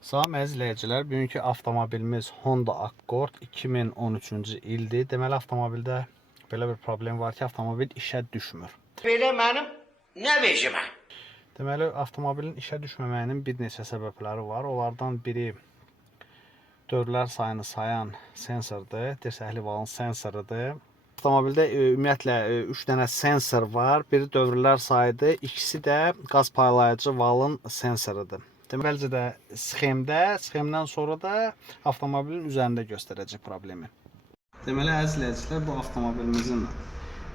Salam əzizləyicilər, bugünkü avtomobilimiz Honda Accord 2013-cü ildir. Deməli, avtomobildə belə bir problem var ki, avtomobil işə düşmür. Belə mənim nə vecimə? Deməli, avtomobilin işə düşməməyinin bir neçə səbəbləri var. Onlardan biri dövrlər sayını sayan sensordur, dirsəkli valın sensorudur. Avtomobildə ümumiyyətlə 3 dənə sensor var. Biri dövrlər sayıdır, ikisi də qaz paylayıcı valın sensorudur. Deməli də sxemdən sonra da avtomobilin üzərində göstərəcək problemi. Deməli, əzizləyicilər, bu avtomobilimizin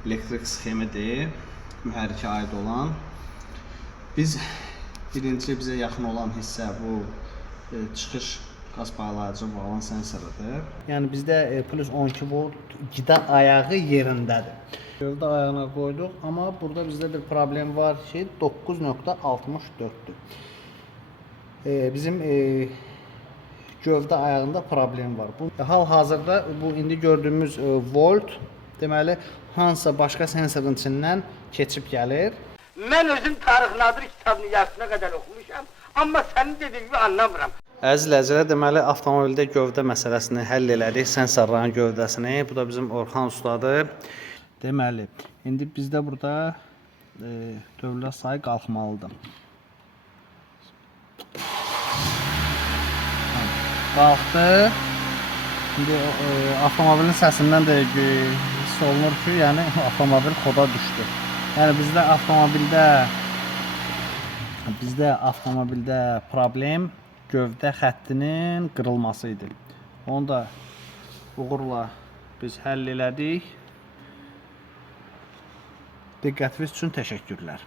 elektrik sxemidir, mühərrikə aid olan. Birinci bizə yaxın olan hissə bu çıxış qaz paylayıcı valın sensorudur. Yəni bizdə plus 12 volt qida ayağı yerindədir. Gövdə ayağına qoyduq, amma burada bizdə bir problem var ki, 9.64'dür. Bizim gövdə ayağında problem var. Hal-hazırda bu indi gördüyümüz volt, deməli hansısa başqa sensorun içindən keçib gəlir. Mən özüm Tarix Nadir kitabını yarısına qədər oxumuşam, amma sənin dediyin gibi anlamıram. Əzizləyicilər, deməli avtomobildə gövdə məsələsini həll elədik, sensorların gövdəsini. Bu da bizim Orxan ustadır. Deməli, indi bizdə burada dövrlər sayı qalxmalıdır. Qalxdı. Şimdi avtomobilin səsindən də hiss olunur ki, yəni avtomobil xoda düşdü. Yəni bizdə avtomobildə problem gövdə xəttinin qırılması idi. Onu da uğurla biz həll elədik. Diqqətiniz üçün təşəkkürlər.